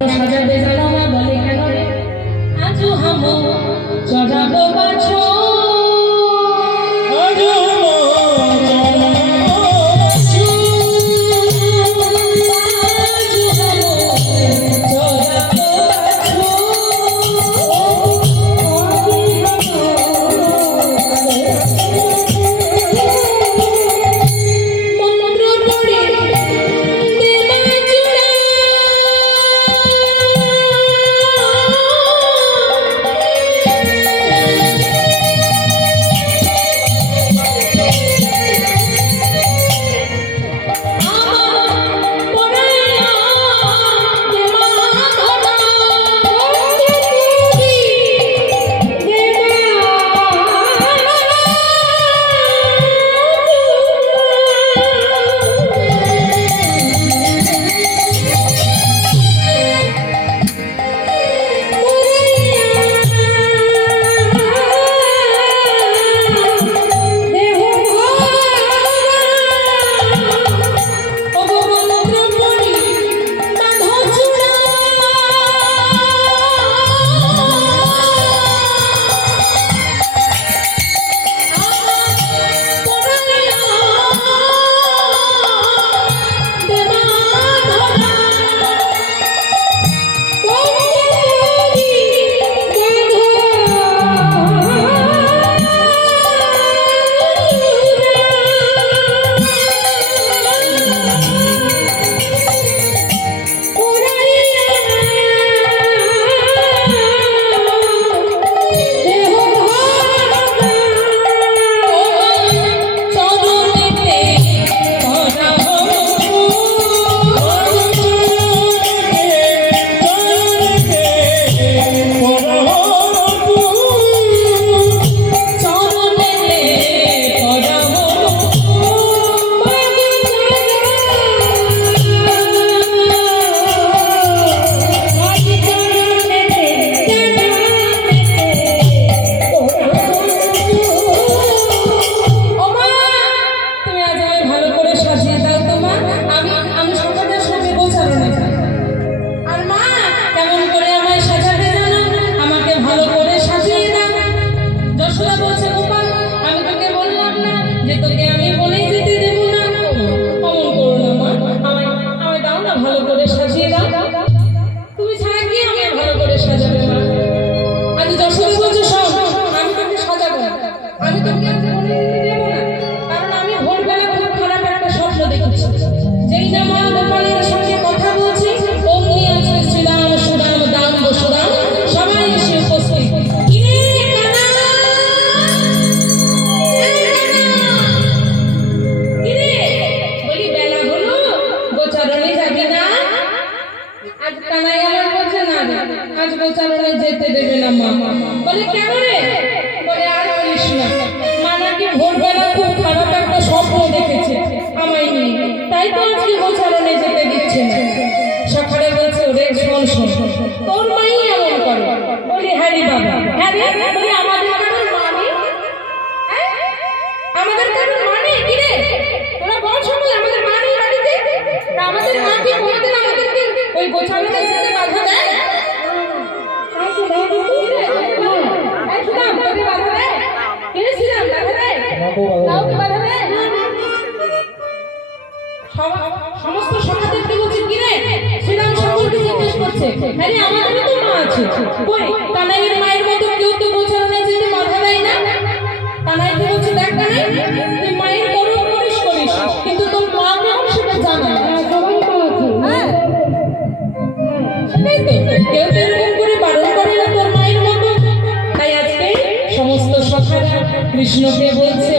সাজাবে জানো মা বলে কেন রে আজু হামো চড়াবো বাছো আজু হামো যেতে দেবে না মা বলে কেন রে বলে আর বলিস না মা নাকি ভোরবেলা খুব খারাপ একটা স্বপ্ন দেখেছে আমায় নিয়ে তাই তো আজকে গোচারণে যেতে দিচ্ছে না সকালে বলছে ওরে শোন শোন তোর মাই এমন করে বলি হ্যাঁ রে বাবা হ্যাঁ রে বলি আমাদের কারণ মানে আমাদের কারণ মানে কি রে তোরা বল সবাই আমাদের মা নেই বাড়িতে আমাদের মা কি কোনোদিন আমাদেরকে ওই গোচারণে যেতে বাধা দেয় সমস্ত সমাজকে বলছে কি রে শ্রীরাম সকলকে জিজ্ঞেস করছে আরে আমাদের তো মা আছে কই কানাইয়ের মায়ের মতো কেউ তো গোচারণে যেতে বাধা দেয় না কানাইকে বলছে দেখ কানাই তুই মায়ের বড় করিস কিন্তু তোর মা কেমন সেটা জানা না সবাই তো আছে সেটাই তো কেউ তো এরকম করে বারণ করে না তোর মায়ের মতো তাই আজকে সমস্ত সখারা কৃষ্ণকে বলছে